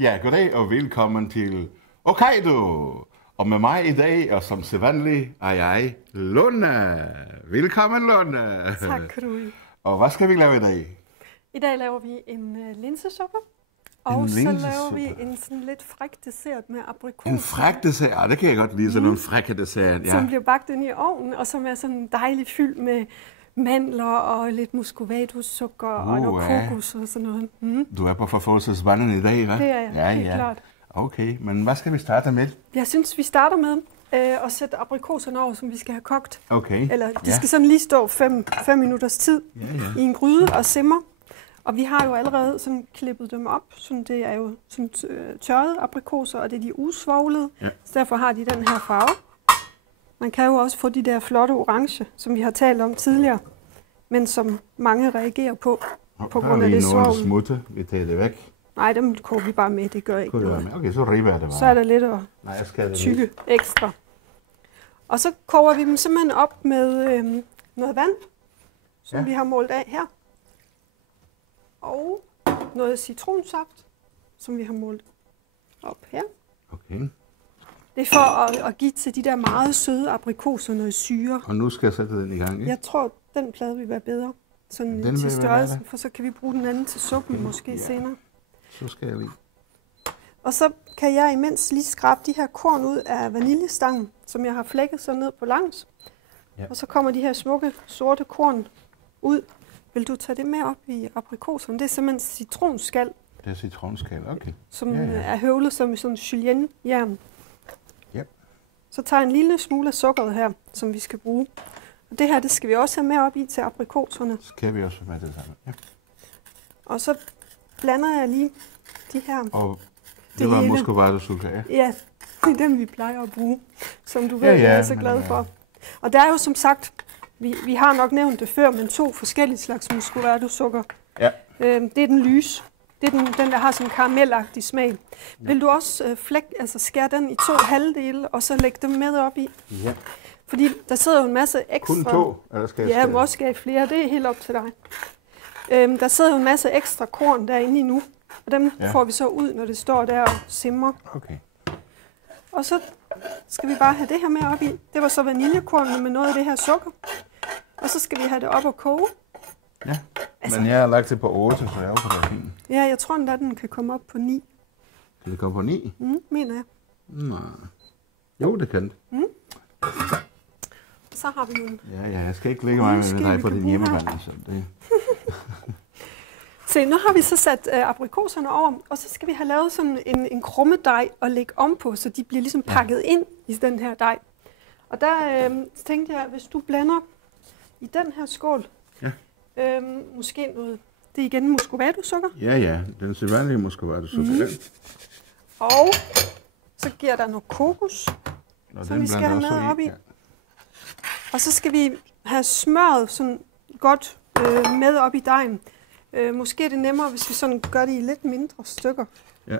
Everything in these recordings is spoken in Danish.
Ja, goddag og velkommen til Hokkaido. Og med mig i dag, og som sædvanligt, er jeg Lone. Velkommen, Lone. Tak, Krui. Og hvad skal vi lave i dag? I dag laver vi en linsesuppe. Og så laver vi en sådan lidt fræk dessert med aprikos. En fræk dessert? Ja, det kan jeg godt lide, sådan nogle frække dessert. Ja. Som bliver bagt ind i ovnen, og som er sådan dejligt fyldt med mandler og lidt muscovado-sukker og noget kokos og sådan noget. Du er på forforelsesvanden i dag, hva'? Det er jeg, helt klart. Okay, men hvad skal vi starte med? Jeg synes, vi starter med at sætte aprikoserne over, som vi skal have kogt. Okay. Eller de skal sådan lige stå 5 minutters tid i en gryde og simmer. Og vi har jo allerede sådan klippet dem op, så det er jo sådan tørrede aprikoser, og det er de usvoglede. Ja. Så derfor har de den her farve. Man kan jo også få de der flotte orange, som vi har talt om tidligere, men som mange reagerer på grund af det svovl. Smutte, vi tager det væk. Nej, dem koger vi bare med, det gør ikke noget. Okay, så riber jeg det bare. Så er der lidt at tykke ekstra. Og så koger vi dem simpelthen op med noget vand, som vi har målt af her. Og noget citronsaft, som vi har målt op her. Okay. Det er for at give til de der meget søde aprikoser noget syre. Og nu skal jeg sætte den i gang, ikke? Jeg tror, den plade vil være bedre. Sådan den til størrelse, for så kan vi bruge den anden til suppen måske senere. Så skal jeg lige. Og så kan jeg imens lige skrabe de her korn ud af vaniljestangen, som jeg har flækket så ned på langs. Ja. Og så kommer de her smukke sorte korn ud. Vil du tage det med op i aprikoserne? Det er simpelthen citronskal. Det er citronskal, okay. Som er høvlet som i sådan en julienne-jern. Ja. Så tager jeg en lille smule af sukkeret her, som vi skal bruge. Og det her, det skal vi også have med op i til aprikoserne. Skal vi også have med det sammen, ja. Og så blander jeg lige de her. Og det var muscovado-sukker, ja? Ja, det er dem, vi plejer at bruge, som du ved, jeg er så glad for. Og der er jo som sagt, vi har nok nævnt det før, men 2 forskellige slags muscovado-sukker. Ja. Det er den lys. Det er den der har sådan en karamelagtig smag. Ja. Vil du også skære den i 2 halvdele, og så lægge dem med op i? Ja. Fordi der sidder jo en masse ekstra... Kun 2? Eller skal jeg ja, må også skære flere. Det er helt op til dig. Der sidder jo en masse ekstra korn derinde i nu. Og dem får vi så ud, når det står der og simmer. Okay. Og så skal vi bare have det her med op i. Det var så vaniljekornene med noget af det her sukker. Og så skal vi have det op og koge. Ja, men jeg har lagt det på 8, så jeg er jo på det fint. Ja, jeg tror endda, den kan komme op på 9. Kan det komme på 9? Mener jeg. Nej. Jo, det kan det. Så har vi den. Ja, jeg skal ikke lægge mig med dig på din hjemmevand. Så det... Se, nu har vi så sat aprikoserne over, og så skal vi have lavet sådan en krummedej og lægge om på, så de bliver ligesom pakket ind i den her dej. Og der tænkte jeg, hvis du blander i den her skål, måske noget, det er igen muscovado-sukker. Ja, den sædvanlige muscovado-sukker. Og så giver der noget kokos, som vi skal have med op i. Ja. Og så skal vi have smøret sådan godt med op i dejen. Måske er det nemmere, hvis vi sådan gør det i lidt mindre stykker. Ja.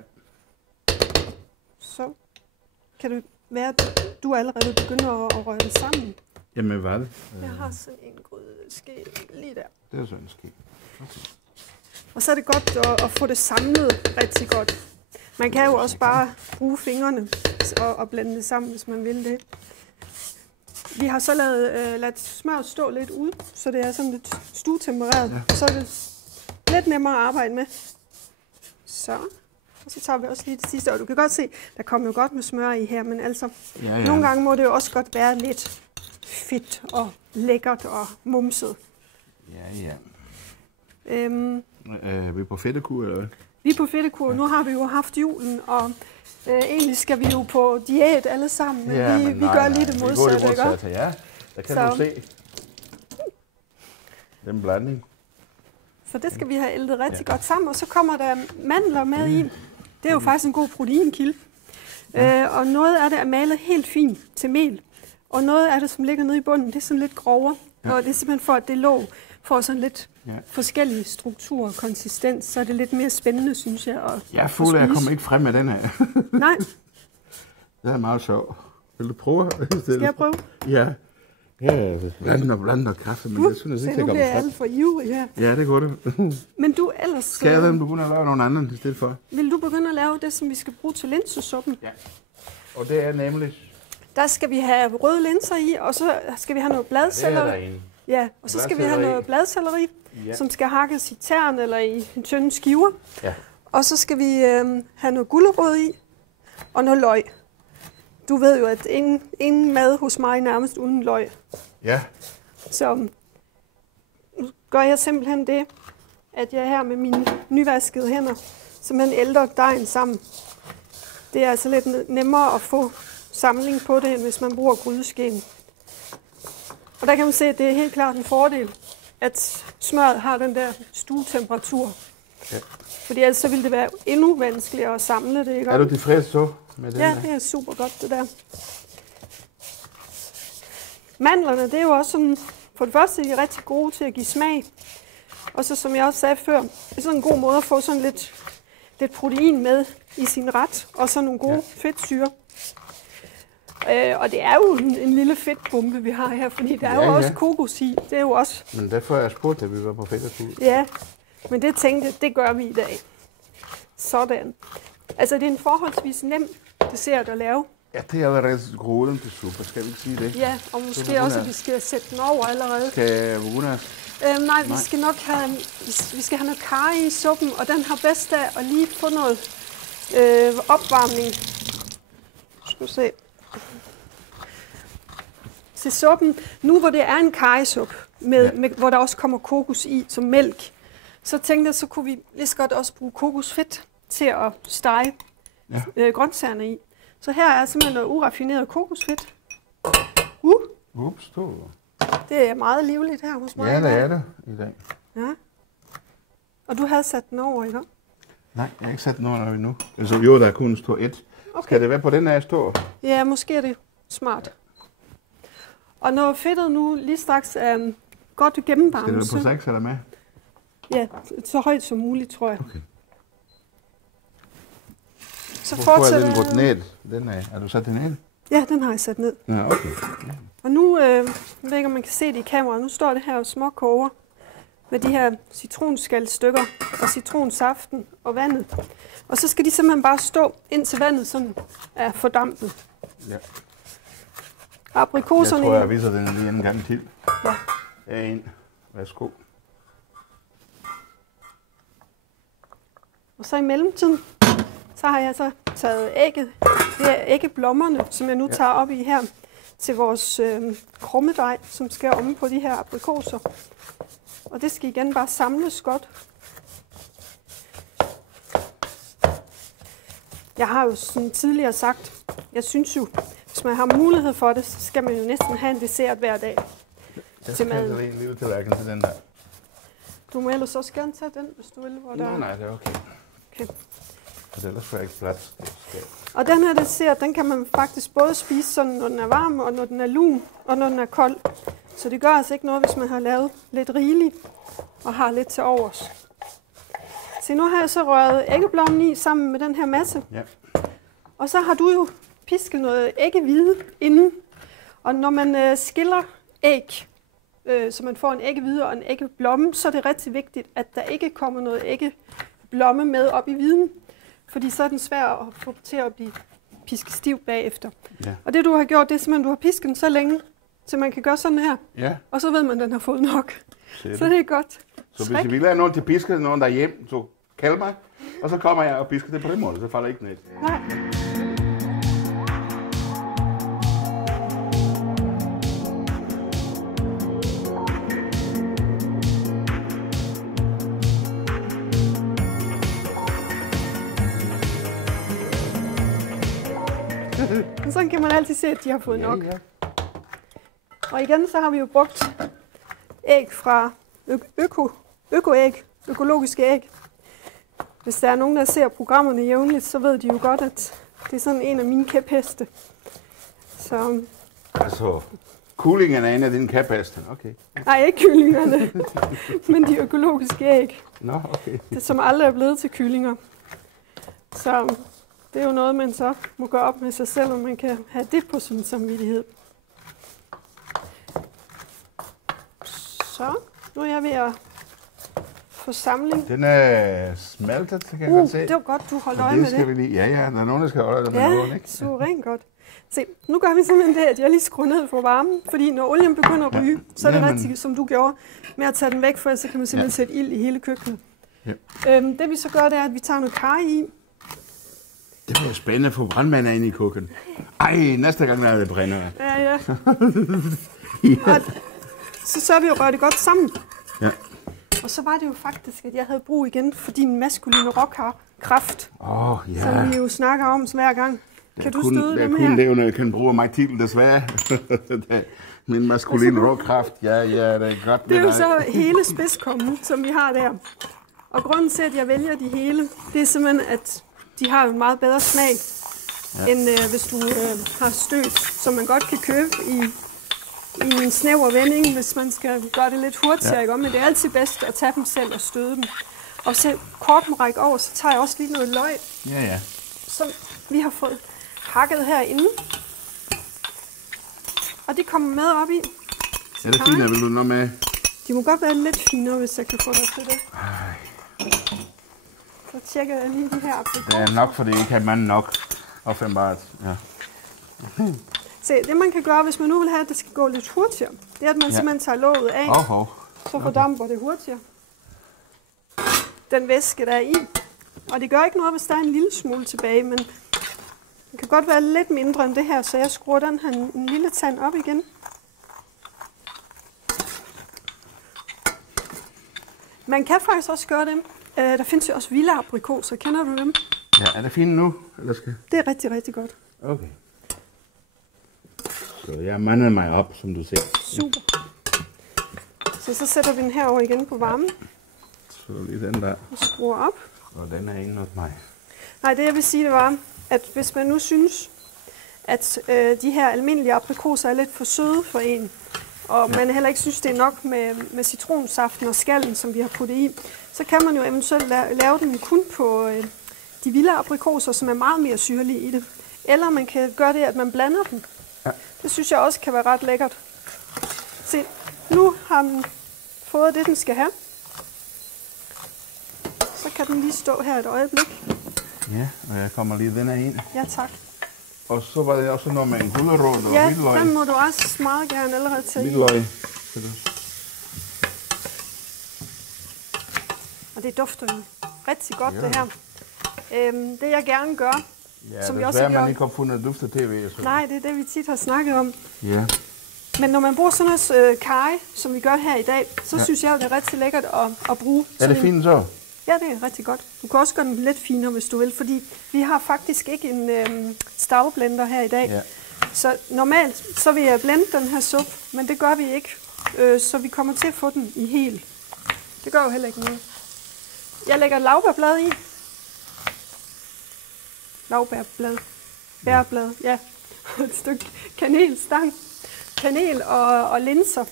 Så kan det være, at du allerede begynder at røre det sammen. Jamen, hvad er det? Jeg har sådan en grydeske lige der. Det er sådan en ske. Okay. Og så er det godt at få det samlet rigtig godt. Man kan jo også bare bruge fingrene og blande det sammen, hvis man vil det. Vi har så ladet smøret stå lidt ud, så det er sådan lidt stuetempereret. Ja. Og så er det lidt nemmere at arbejde med. Så. Og så tager vi også lige det sidste. Og du kan godt se, der kommer jo godt med smør i her, men altså, nogle gange må det jo også godt være lidt fedt og lækkert og mumset. Ja. Er vi på fedtekur, eller hvad? Vi er på fedtekur. Nu har vi jo haft julen, og egentlig skal vi jo på diæt alle sammen, men vi gør lige det modsatte, ikke? Ja, der kan du se den blanding. Så det skal vi have ældet rigtig godt sammen, og så kommer der mandler med i. Det er jo faktisk en god proteinkilde. Og noget af det er malet helt fint til mel, og noget af det, som ligger nede i bunden, det er sådan lidt grovere. Og det er simpelthen for, at det låg får sådan lidt forskellige strukturer og konsistens, så er det lidt mere spændende, synes jeg. Jeg føler, jeg kommer ikke frem med den her. Nej. Det er meget sjovt. Vil du prøve? Skal jeg prøve? Ja. Ja, blandt og kaffe, men det synes jeg ikke, nu bliver jeg alt for ivrig her. Ja, det kunne det. Men du ellers... Skal jeg begynde at lave nogle andre i stedet for? Vil du begynde at lave det, som vi skal bruge til linsesuppen? Ja. Og det er nemlig... Der skal vi have røde linser i, og så skal vi have noget bladselleri. Ja, og så skal vi have noget bladselleri, som skal hakkes i tern eller i en tynde skiver. Ja. Og så skal vi have noget gulerod i, og noget løg. Du ved jo, at ingen mad hos mig nærmest uden løg. Ja. Så nu gør jeg simpelthen det, at jeg her med mine nyvaskede hænder simpelthen ælter dejen sammen. Det er altså lidt nemmere at få samling på det, end hvis man bruger grydeskeen. Og der kan man se, at det er helt klart en fordel, at smøret har den der stuetemperatur. Ja. Fordi ellers så ville det være endnu vanskeligere at samle det, ikke? Er du tilfreds så med det? Ja, det er super godt, det der. Mandlerne, det er jo også sådan, for det første de er rigtig gode til at give smag. Og så som jeg også sagde før, det er sådan en god måde at få sådan lidt protein med i sin ret, og så nogle gode fedtsyre. Og det er jo en lille fedtbombe, vi har her, fordi der er jo også kokos i. Det er jo også... Men derfor har jeg spurgt, at vi var på fedttur. Ja, men det tænkte det gør vi i dag. Sådan. Altså, det er en forholdsvis nem dessert at lave. Ja, det er jo rigtig groden til suppe, skal vi ikke sige det? Ja, og måske også, at vi skal sætte den over allerede. Skal jeg begynde? Nej, vi skal nok have, noget karry i suppen, og den har bedst af at lige få noget opvarmning. Skal vi se. Til suppen, nu hvor det er en karrysuppe, hvor der også kommer kokos i som mælk, så tænkte jeg, så kunne vi lige så godt også bruge kokosfedt til at stege grøntsagerne i. Så her er simpelthen noget uraffineret kokosfedt. Ups, det er meget livligt her hos mig. Ja, det er det i dag. Ja. Og du havde sat den over, ikke? Nej, jeg har ikke sat den over endnu. Altså, jo, der kun står et. Okay. Skal det være på den her står? Ja, måske er det smart. Og når fedtet nu lige straks er godt gennemvarmet. Skal det være på 6 eller med? Ja, så højt som muligt, tror jeg. Okay. Så hvorfor er den gået ned? Den er du sat den ned? Ja, den har jeg sat ned. Ja, okay. Ja. Og nu, jeg ved ikke, om man kan se det i kameraet, nu står det her og småkoger med de her citronskalstykker og citronsaften og vandet. Og så skal de simpelthen bare stå, indtil vandet sådan er fordampet. Ja. Aprikoserne... Jeg tror, jeg viser den lige en gang til. Ja. En. Værsgo. Og så i mellemtiden, så har jeg så taget ægget. Det er æggeblommerne, som jeg nu tager op i her, til vores krummedej, som skal omme på de her aprikoser. Og det skal igen bare samles godt. Jeg har jo sådan tidligere sagt, jeg synes jo, hvis man har mulighed for det, så skal man jo næsten have en dessert hver dag til maden. Jeg skal en lille tallerken til den der. Du må ellers også gerne tage den, hvis du vil. Hvor der... Nej, det er okay. For ellers får jeg ikke plads. Og den her dessert, den kan man faktisk både spise sådan, når den er varm, og når den er lun, og når den er kold. Så det gør altså ikke noget, hvis man har lavet lidt rigeligt og har lidt til overs. Så nu har jeg så røret æggeblommen i sammen med den her masse. Ja. Og så har du jo pisket noget æggehvide inden. Og når man skiller æg, så man får en æggehvide og en æggeblomme, så er det rigtig vigtigt, at der ikke kommer noget æggeblomme med op i hviden. Fordi så er den svær at få til at blive pisket stiv bagefter. Ja. Og det du har gjort, det er simpelthen, at du har pisket den så længe, så man kan gøre sådan her. Ja. Og så ved man, at den har fået nok. Så det er godt. Så hvis I vil have nogen til pisket, nogen der hjem, så kald mig. Og så kommer jeg og pisker det på den måde, så falder ikke ned. Nej. Og sådan kan man altid se, at de har fået nok. Ja. Og igen, så har vi jo brugt æg fra økoæg, økologiske æg. Hvis der er nogen, der ser programmerne jævnligt, så ved de jo godt, at det er sådan en af mine kæpheste. Så... Altså, kyllingerne er en af dine kæpheste, okay. Nej, ikke kyllingerne, men de økologiske æg. Nå, okay. Det, som aldrig er blevet til kyllinger. Så det er jo noget, man så må gøre op med sig selv, om man kan have det på sin samvittighed. Så, nu er jeg ved at få samling. Den er smeltet, kan jeg godt se. Det var godt, du holdt øje det med skal det. vi lige. Ja, der er nogen, der skal holde øje med Ja, noget, ikke? suverænt godt. Se, nu gør vi simpelthen det, at jeg lige skruer ned for varmen, fordi når olien begynder at ryge, så er det rigtigt, som du gjorde, med at tage den væk, for så kan man simpelthen sætte ild i hele køkkenet. Ja. Det vi så gør, det er, at vi tager noget karry i. Det var jo spændende at få brandmænd ind i køkkenet. Ej, næste gang er det brænder. Ja. Og så sørger vi at røre det godt sammen. Ja. Og så var det jo faktisk, at jeg havde brug igen for din maskuline råkraft, Ja. som vi jo snakker om hver gang. Kan du støde dem her? Det er kun levende, jeg kan bruge mig til, desværre. Min maskuline råkraft, ja, det er godt. Det er jo så hele spidskommen, som vi har der. Og grunden til, at jeg vælger de hele, det er simpelthen, at de har en meget bedre smag, end hvis du har stødt, som man godt kan købe i en snæver vending, hvis man skal gøre det lidt hurtigere. Ikke? Men det er altid bedst at tage dem selv og støde dem. Og så korten rækker over, så tager jeg også lige noget løg, som vi har fået hakket herinde. Og de kommer med op i. Er det fint, at vil du nå med? De må godt være lidt finere, hvis jeg kan få dig til det. Så tjekker jeg lige de her aprikoser. Det er nok, for det ikke har man nok. Offenbart, ja. Se, det man kan gøre, hvis man nu vil have, at det skal gå lidt hurtigere, det er, at man simpelthen tager låget af, så fordamper det hurtigere. Den væske, der er i. Og det gør ikke noget, hvis der er en lille smule tilbage, men det kan godt være lidt mindre end det her, så jeg skruer den her en lille tand op igen. Man kan faktisk også gøre dem. Der findes jo også vilde aprikoser. Kender du dem? Ja, er det fint nu? Eller skal? Det er rigtig, rigtig godt. Okay. Så jeg mandede mig op, som du ser. Super. Så sætter vi den herover igen på varmen. Så lige den der. Og skruer op. Og den er ingen hos mig. Nej, det jeg vil sige, det var, at hvis man nu synes, at de her almindelige aprikoser er lidt for søde for en, og man heller ikke synes, det er nok med citronsaften og skallen, som vi har puttet i, så kan man jo eventuelt lave den kun på de vilde aprikoser, som er meget mere syrlige i det. Eller man kan gøre det, at man blander dem. Ja. Det synes jeg også kan være ret lækkert. Se, nu har den fået det, den skal have. Så kan den lige stå her et øjeblik. Ja, og jeg kommer lige den her ind. Ja, tak. Og så var det også noget med en gulerod og ja, hvidløg. Ja, den må du også meget gerne allerede tage i. Hvidløg. Og det dufter jo rigtig godt, det her. Det jeg gerne gør, som vi også har gjort... man ikke har fundet dufter tv. Så. Nej, det er det, vi tit har snakket om. Ja. Men når man bruger sådan noget karry, som vi gør her i dag, så synes jeg, det er rigtig lækkert at bruge. Er det fint så? Ja, det er rigtig godt. Du kan også gøre den lidt finere, hvis du vil, fordi vi har faktisk ikke en stavblender her i dag. Ja. Så normalt så vil jeg blende den her suppe, men det gør vi ikke, så vi kommer til at få den i hel. Det gør jo heller ikke noget. Jeg lægger laurbærblad i. Laurbærblad. Bærblad, ja. Et stykke kanelstang. Kanel og linser,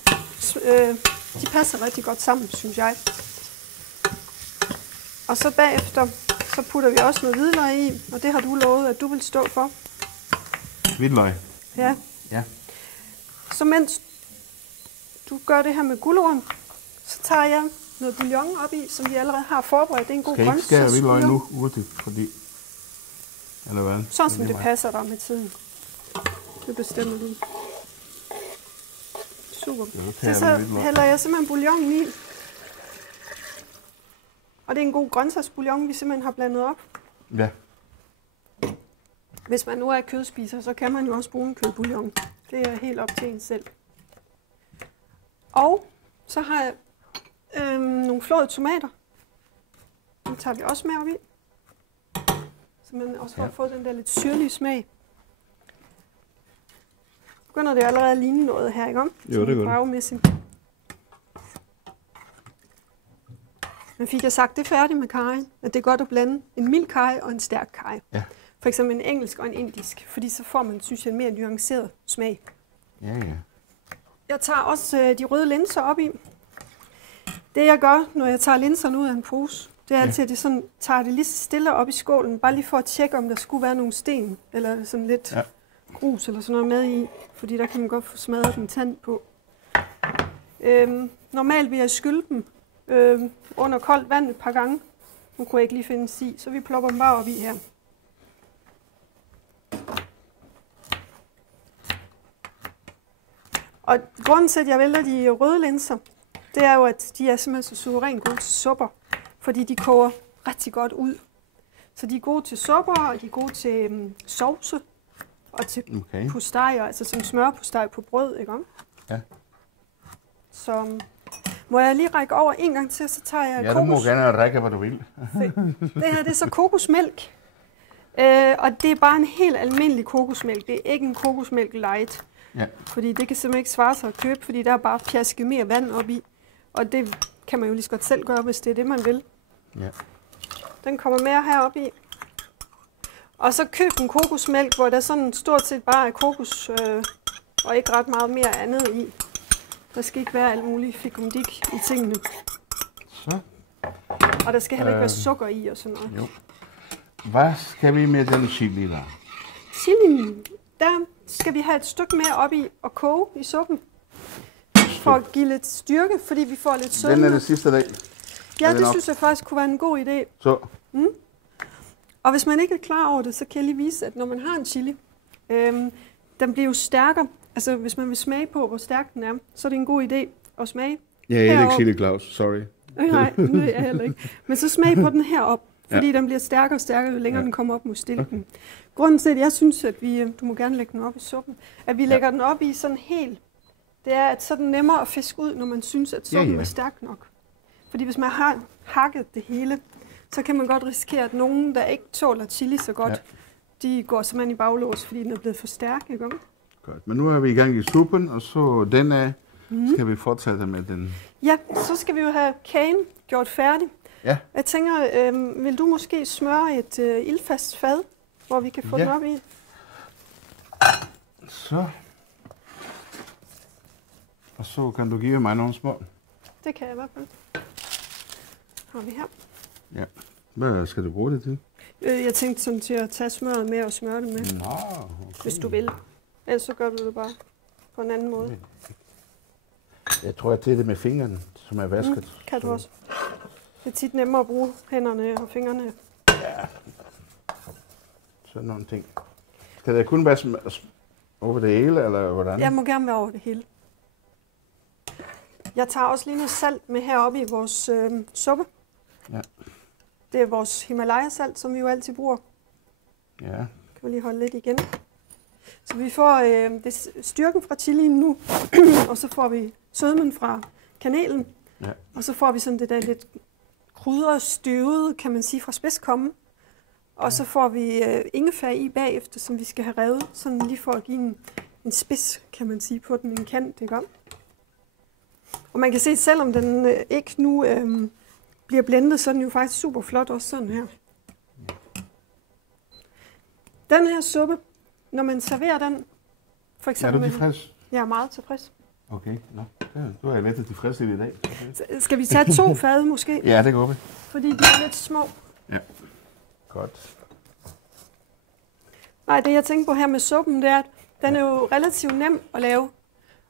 de passer rigtig godt sammen, synes jeg. Og så bagefter, så putter vi også noget hvidløg i, og det har du lovet, at du vil stå for. Hvidløg? Ja. Så mens du gør det her med guleroden, så tager jeg noget bouillon op i, som vi allerede har forberedt. Det er en god grøntsagsbouillon. Skal jeg ikke skære hvidløg nu hurtigt, fordi... Eller hvad? Sådan som det passer dig med tiden. Det bestemmer du. Super. Så hælder jeg simpelthen bouillon i. Og det er en god grøntsagsbouillon, vi simpelthen har blandet op. Ja. Hvis man nu er kødspiser, så kan man jo også bruge en kødbouillon. Det er helt op til en selv. Og så har jeg nogle flåede tomater. Dem tager vi også med op i. Så man også får fået den der lidt syrlige smag. Begynder det allerede at ligne noget her, ikke om? Jo, det gør det. Men fik jeg sagt det færdigt med karryen, at det er godt at blande en mild karry og en stærk karry. Ja. For eksempel en engelsk og en indisk, fordi så får man, synes jeg, en mere nuanceret smag. Ja. Jeg tager også de røde linser op i. Det jeg gør, når jeg tager linserne ud af en pose, det er altid, at jeg sådan, tager det lige stille op i skålen, bare lige for at tjekke, om der skulle være nogle sten, eller sådan lidt grus eller sådan noget med i, fordi der kan man godt få smadret en tand på. Normalt vil jeg skylle dem under koldt vand et par gange. Nu kunne jeg ikke lige finde sig, så vi plopper dem bare op i her. Og grunden til, at jeg vælger de røde linser, det er jo, at de er simpelthen så suverænt gode til supper, fordi de koger rigtig godt ud. Så de er gode til supper, og de er gode til sovse og til postejer, altså som smørpostej på brød, ikke om? Ja. Så må jeg lige række over en gang til, så tager jeg kokos. Ja, du må gerne række, hvad du vil. Det her, det er så kokosmælk. Og det er bare en helt almindelig kokosmælk. Det er ikke en kokosmælk light. Ja. Fordi det kan simpelthen ikke svare sig at købe, fordi der er bare pjasket mere vand op i. Og det kan man jo lige så godt selv gøre, hvis det er det, man vil. Ja. Den kommer mere herop i. Og så køb en kokosmælk, hvor der sådan stort set bare er kokos og ikke ret meget mere andet i. Der skal ikke være alt muligt fikumdik i tingene. Så. Og der skal heller ikke være sukker i og sådan noget. Jo. Hvad skal vi med den chili der? Chilien, der skal vi have et stykke mere op i og koge i suppen. For at give lidt styrke, fordi vi får lidt sødme. Den er det sidste dag. Ja, det synes jeg faktisk kunne være en god idé. Så. Og hvis man ikke er klar over det, så kan jeg lige vise, at når man har en chili, den bliver jo stærkere. Altså hvis man vil smage på, hvor stærk den er, så er det en god idé at smage. Jeg er ikke chili Claus, sorry. Nej, det er jeg heller ikke. Men så smag på den herop, fordi den bliver stærkere og stærkere, jo længere den kommer op mod stilken. Okay. Grunden til, at jeg synes, at du må gerne lægge den op i suppen, at vi lægger den op i sådan helt, det er, at så er den nemmere at fiske ud, når man synes, at suppen er stærk nok. Fordi hvis man har hakket det hele, så kan man godt risikere, at nogen, der ikke tåler chili så godt, de går simpelthen i baglås, fordi den er blevet for stærk, ikke? Godt, men nu er vi i gang i suppen, og så den af skal vi fortsætte med den. Ja, så skal vi jo have kagen gjort færdig. Ja. Jeg tænker, vil du måske smøre et ildfast fad, hvor vi kan få den op i? Så. Og så kan du give mig nogle små. Det kan jeg i hvert fald. Har vi her. Ja. Hvad skal du bruge det til? Jeg tænkte sådan til at tage smøret med og smøre det med. Nå, okay. Hvis du vil. Ellers så gør du det bare på en anden måde. Jeg tror, at det er det med fingrene, som er vasket. Kan du også. Det er tit nemmere at bruge hænderne og fingrene. Ja. Sådan nogle ting. Skal det kun være over det hele, eller hvordan? Jeg må gerne være over det hele. Jeg tager også lige noget salt med heroppe i vores suppe. Ja. Det er vores Himalaya-salt, som vi jo altid bruger. Ja. Kan vi lige holde lidt igen. Så vi får styrken fra chilien nu, og så får vi sødmen fra kanelen. Ja. Og så får vi sådan det der lidt krydret støvet, kan man sige, fra spidskommen. Og så får vi ingefær i bagefter, som vi skal have revet, sådan lige for at give en spids, kan man sige, på den, en kant, ikke om? Og man kan se, selvom den ikke nu bliver blendet, så er den jo faktisk super flot også sådan her. Den her suppe, når man serverer den, for eksempel... Er du tilfreds? Jeg er meget tilfreds. Okay, du er lidt tilfreds i dag. Okay. Skal vi tage 2 fade måske? Ja, det går vi. Fordi de er lidt små. Ja, godt. Nej, det jeg tænker på her med suppen, det er, at den er jo relativt nem at lave.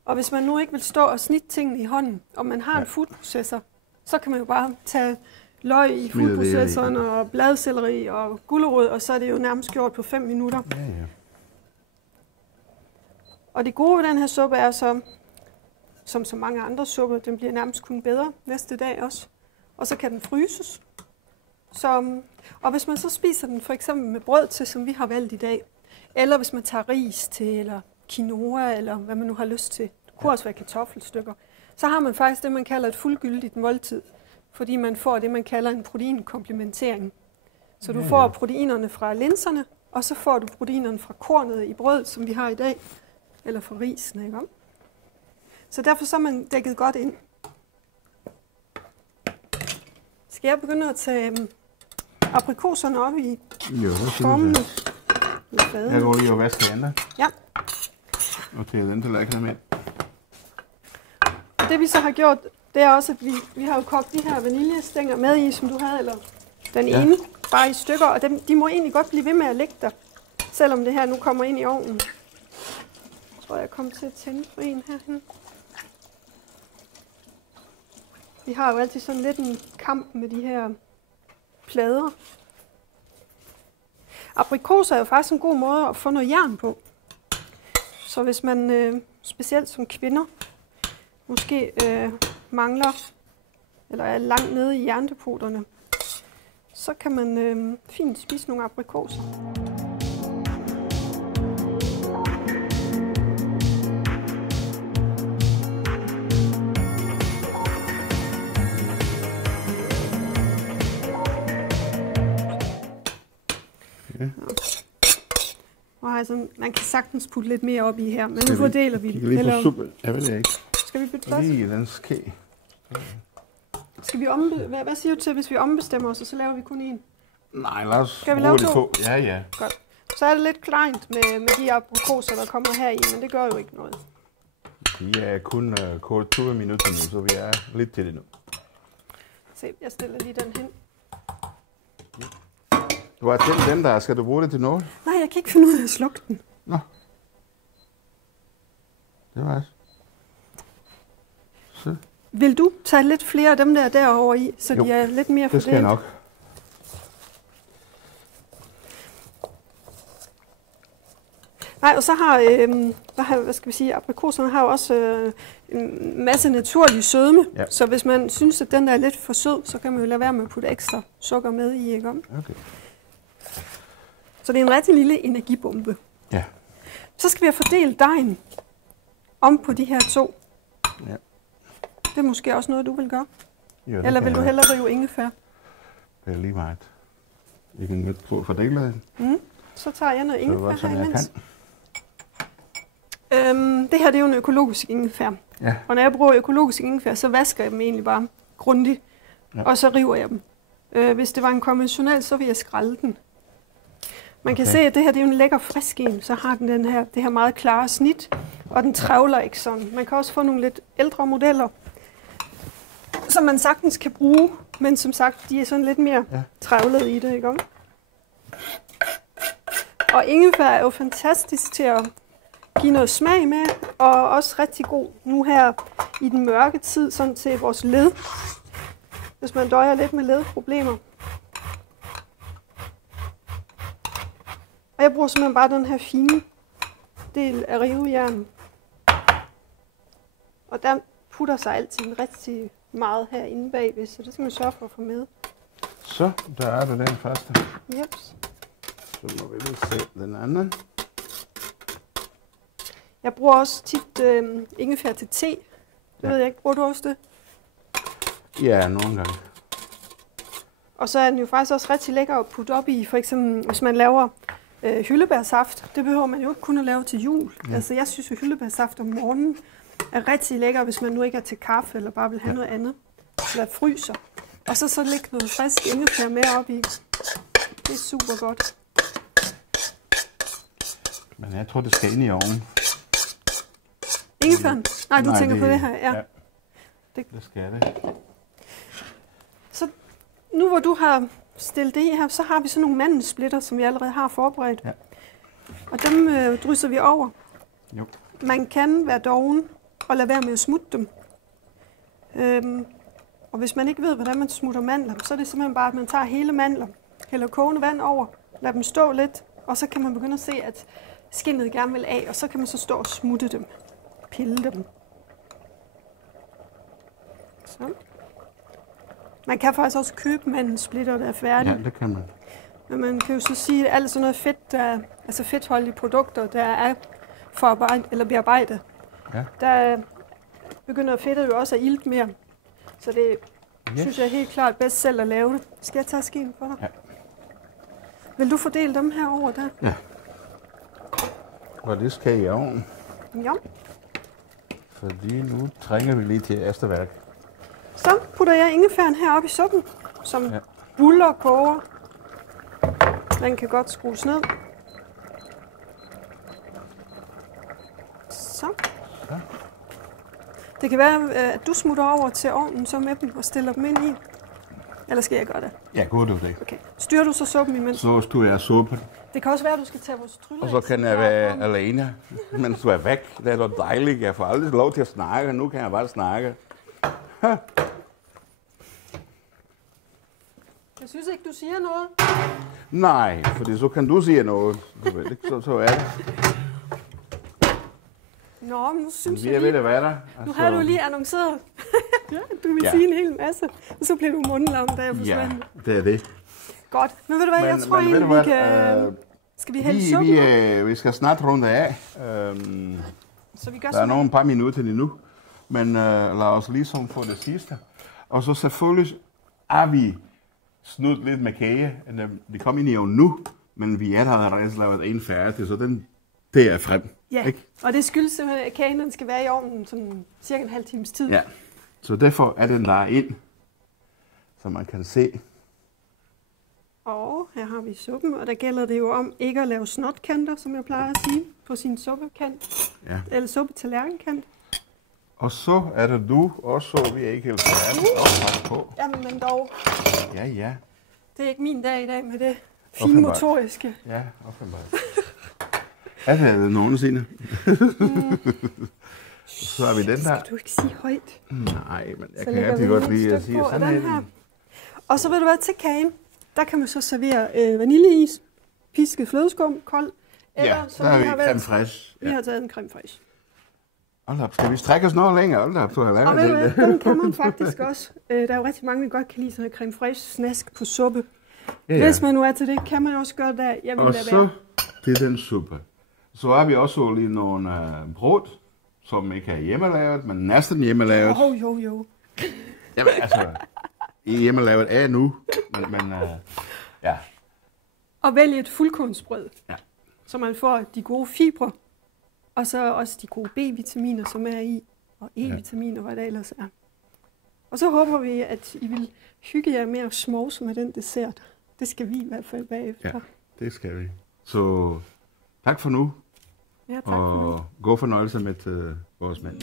Og hvis man nu ikke vil stå og snitte tingene i hånden, og man har en foodprocessor, så kan man jo bare tage løg i foodprocessoren og bladselleri og gulerod, og så er det jo nærmest gjort på 5 minutter. Ja. Og det gode ved den her suppe er så, som så mange andre supper, den bliver nærmest kun bedre næste dag også. Og så kan den fryses. Og hvis man så spiser den for eksempel med brød til, som vi har valgt i dag, eller hvis man tager ris til, eller quinoa, eller hvad man nu har lyst til, det kunne også være kartoffelstykker, så har man faktisk det, man kalder et fuldgyldigt måltid, fordi man får det, man kalder en proteinkomplementering. Så du får proteinerne fra linserne, og så får du proteinerne fra kornet i brød, som vi har i dag, eller fra risen, ikke om? Så derfor så er man dækket godt ind. Skal jeg begynde at tage aprikoserne op i formene? Jeg går lige og vasker andre. Ja. Og til den tallerken med. Og det vi så har gjort, det er også, at vi har jo kogt de her vaniljestænger med i, som du havde, eller den ene, bare i stykker, og de må egentlig godt blive ved med at ligge der, selvom det her nu kommer ind i ovnen. Jeg tror, jeg kommer til at tænde for en herhen. Vi har jo altid sådan lidt en kamp med de her plader. Aprikoser er jo faktisk en god måde at få noget jern på. Så hvis man, specielt som kvinder, måske mangler, eller er langt nede i jerndepoterne, så kan man fint spise nogle aprikoser. Altså, man kan sagtens putte lidt mere op i her, men nu fordeler vi det. Eller suppe. Jeg ved ikke. Skal vi bytte plads? Lige den ske. Skal vi hvad siger du til, hvis vi ombestemmer os, og så laver vi kun én? Nej, lad os Skal vi lave to? Ja, ja. Godt. Så er det lidt kleint med de aprikoser, der kommer her i, men det gør jo ikke noget. Vi er kun kort 20 minutter nu, så vi er lidt til det nu. Se, jeg stiller lige den hen. Du har tændt den der. Skal du bruge det til noget? Nej, jeg kan ikke finde ud af at slukke den. Nå. Det var det. Så. Vil du tage lidt flere af dem derovre i, så jo, de er lidt mere fordelt? Det skal jeg nok. Nej, og så har, hvad skal vi sige, aprikoserne har jo også en masse naturlig sødme. Ja. Så hvis man synes, at den der er lidt for sød, så kan man jo lade være med at putte ekstra sukker med i, ikke om? Okay. Så det er en rigtig lille energibombe. Ja. Så skal vi have fordelt dejen om på de her to. Ja. Det er måske også noget, du vil gøre? Jo, eller vil du hellere rive ingefær? Det er lige meget. Vi kan fordele det. Så tager jeg noget ingefær så her imens. Det her det er jo en økologisk ingefær. Ja. Og når jeg bruger økologisk ingefær, så vasker jeg dem egentlig bare grundigt. Ja. Og så river jeg dem. Hvis det var en konventionel, så vil jeg skrælle den. Man kan se, at det her det er en lækker frisk en. Så har den det her meget klare snit. Og den trævler ikke sådan. Man kan også få nogle lidt ældre modeller, som man sagtens kan bruge. Men som sagt, de er sådan lidt mere trævlede i det, ikke om? Og ingefær er jo fantastisk til at give noget smag med, og også rigtig god nu her i den mørke tid, sådan til vores led. Hvis man døjer lidt med ledproblemer. Og jeg bruger simpelthen bare den her fine del af rivejern. Og der putter sig altid rigtig meget herinde bagved, så det skal man sørge for at få med. Så, der er det den første. Jeps. Så må vi lige se den anden. Jeg bruger også tit ingefær til te. Det ved jeg ikke. Bruger du også det? Ja, nogle gange. Og så er den jo faktisk også rigtig lækker at putte op i, for eksempel hvis man laver hyldebærsaft. Det behøver man jo ikke kun at lave til jul. Ja. Altså jeg synes, at hyldebærsaft om morgenen er rigtig lækker, hvis man nu ikke er til kaffe, eller bare vil have noget andet. Eller fryser. Og så lægge noget frisk ingefær med op i. Det er super godt. Men jeg tror, det skal ind i ovnen. Ingefæren? Nej, du tænker på det her, ja. Det skal det. Så nu hvor du har stillet det i her, så har vi sådan nogle mandelsplitter, som vi allerede har forberedt. Ja. Og dem drysser vi over. Jo. Man kan være doven og lade være med at smutte dem. Og hvis man ikke ved, hvordan man smutter mandler, så er det simpelthen bare, at man tager hele mandler, hælder kogende vand over, lader dem stå lidt, og så kan man begynde at se, at skindet gerne vil af, og så kan man så stå og smutte dem, pille dem. Så. Man kan faktisk også købe mandelsplitter, der er færdige. Ja, det kan man. Men man kan jo så sige, at alt sådan noget fedt, altså fedtholdige produkter, der er bearbejdet, der begynder fedtet jo også at ilte mere. Så det synes jeg helt klart bedst selv at lave det. Skal jeg tage skeen for dig? Ja. Vil du fordele dem her over der? Ja. Og det skal i ovnen. Ja. Fordi nu trænger vi lige til efterværk. Så putter jeg ingefæren heroppe i suppen, som buller og koger. Den kan godt skrues ned. Så. Det kan være, at du smutter over til ovnen så med dem og stiller dem ind i. Eller skal jeg gøre det? Ja, gør du det. Okay. Styrer du så suppen imens? Så styrer jeg suppen. Det kan også være, at du skal tage vores trylle. Og så kan jeg være alene, mens du er væk. Det er da dejligt. Jeg får aldrig lov til at snakke. Nu kan jeg bare snakke. Jeg synes ikke, du siger noget. Nej, fordi så kan du sige noget. Så er det. Nå, men nu synes Vi jeg er lige... ved at være der. Nu har du lige annonceret, du vil sige en hel masse, og så blev du mundlam, da jeg forsvandt. Ja, det er det. Godt, men ved du hvad, jeg tror egentlig, vi kan... Skal vi hælde suppe? Vi skal snart runde af. Så vi gør der er nogle par minutter endnu, men lad os ligesom få det sidste. Og så selvfølgelig er vi snudt lidt med kage. Vi kom ind i ovnen nu, men vi er der allerede lavet en færdig, så det er frem. Ja, ikke? Og det skyldes simpelthen, at kagen skal være i ovnen sådan cirka en halv times tid. Ja, så derfor er den der ind, så man kan se. Og her har vi suppen, og der gælder det jo om ikke at lave snotkanter, som jeg plejer at sige, på sin suppekant. Ja. Eller suppetallerkenkant. Og så er det du også, vi er ikke helt færdige. På. Jamen dog. Ja. Det er ikke min dag i dag med det fine motoriske. Ja, offenbart. Er det nogensinde? Så har vi den der. Skal du ikke sige højt? Nej, men jeg kan altid godt lide at sige sådan her. Og så vil du være til kagen. Der kan man så servere vaniljeis, pisket flødeskum, kold. Eller, ja, der har vi creme fraiche. Vi har taget en creme fraiche. Hold op, skal vi strække os noget længere? Hold op, du har lavet og det. Den kan man faktisk også. Der er jo rigtig mange, der godt kan lide sådan creme fraiche snask på suppe. Ja. Hvis man nu er til det, kan man også gøre der. Jeg vil og så til den suppe. Så har vi også lige nogle brød, som ikke er hjemmelavet, men næsten hjemmelavet. Jo. Jamen altså, hjemmelavet er nu, men ja. Og vælge et fuldkornsbrød, ja. Så man får de gode fibre, og så også de gode B-vitaminer, som er i, og E-vitaminer, hvad der ellers er. Og så håber vi, at I vil hygge jer med at småse med den dessert. Det skal vi i hvert fald bagefter. Ja, det skal vi. Så tak for nu. Ja, tak for nu. Og god fornøjelse med vores mand.